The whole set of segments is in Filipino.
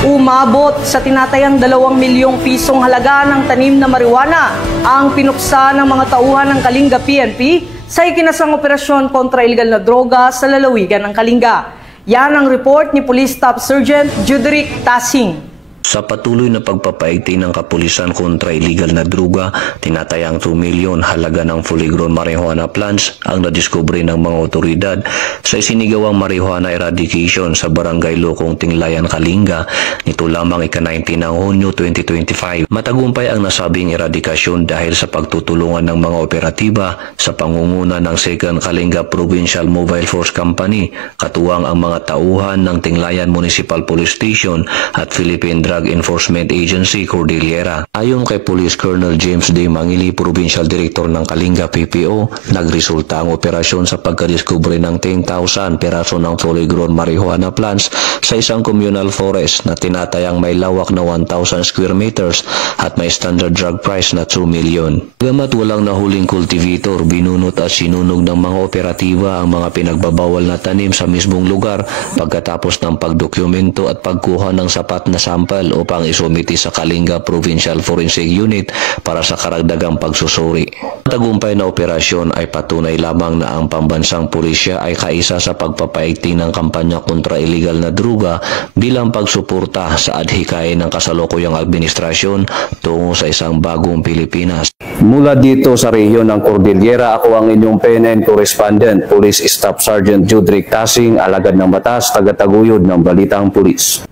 Umabot sa tinatayang 2 milyong pisong halaga ng tanim na marijuana ang pinuksa ng mga tauhan ng Kalinga PNP sa ikinasang operasyon kontra iligal na droga sa lalawigan ng Kalinga. Yan ang report ni Police Staff Sergeant Juderick Tasing. Sa patuloy na pagpapaigting ng kapulisan kontra illegal na droga, tinatayang 2 milyon halaga ng fully grown marijuana plants ang nadiskubre ng mga otoridad sa isinigawang marijuana eradication sa Barangay Lokong Tinglayan, Kalinga nito lamang ika-19 ng Hunyo 2025. Matagumpay ang nasabing eradikasyon dahil sa pagtutulungan ng mga operatiba sa pangunguna ng 2nd Kalinga Provincial Mobile Force Company, katuwang ang mga tauhan ng Tinglayan Municipal Police Station at Philippine Drug Enforcement Agency Cordillera. Ayon kay Police Colonel James D. Mangili, Provincial Director ng Kalinga PPO, nagresulta ang operasyon sa pagkadiskubre ng 10,000 peraso ng fully grown marijuana plants sa isang communal forest na tinatayang may lawak na 1,000 square meters at may standard drug price na 2 million. Bagamat walang nahuling cultivator, binunot at sinunog ng mga operatiba ang mga pinagbabawal na tanim sa mismong lugar pagkatapos ng pagdokumento at pagkuha ng sapat na sample upang isumiti sa Kalinga Provincial Forensic Unit para sa karagdagang pagsusuri. Tagumpay na operasyon ay patunay lamang na ang pambansang pulisya ay kaisa sa pagpapaigting ng kampanya kontra iligal na droga bilang pagsuporta sa adhikain ng kasalukuyang administrasyon tungo sa isang bagong Pilipinas. Mula dito sa rehiyon ng Cordillera, ako ang inyong PNN Correspondent, Police Staff Sergeant Juderick Tasing, alagad ng batas, tagataguyod ng Balitang Pulis.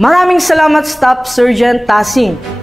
Maraming salamat, Staff Sergeant Tasing.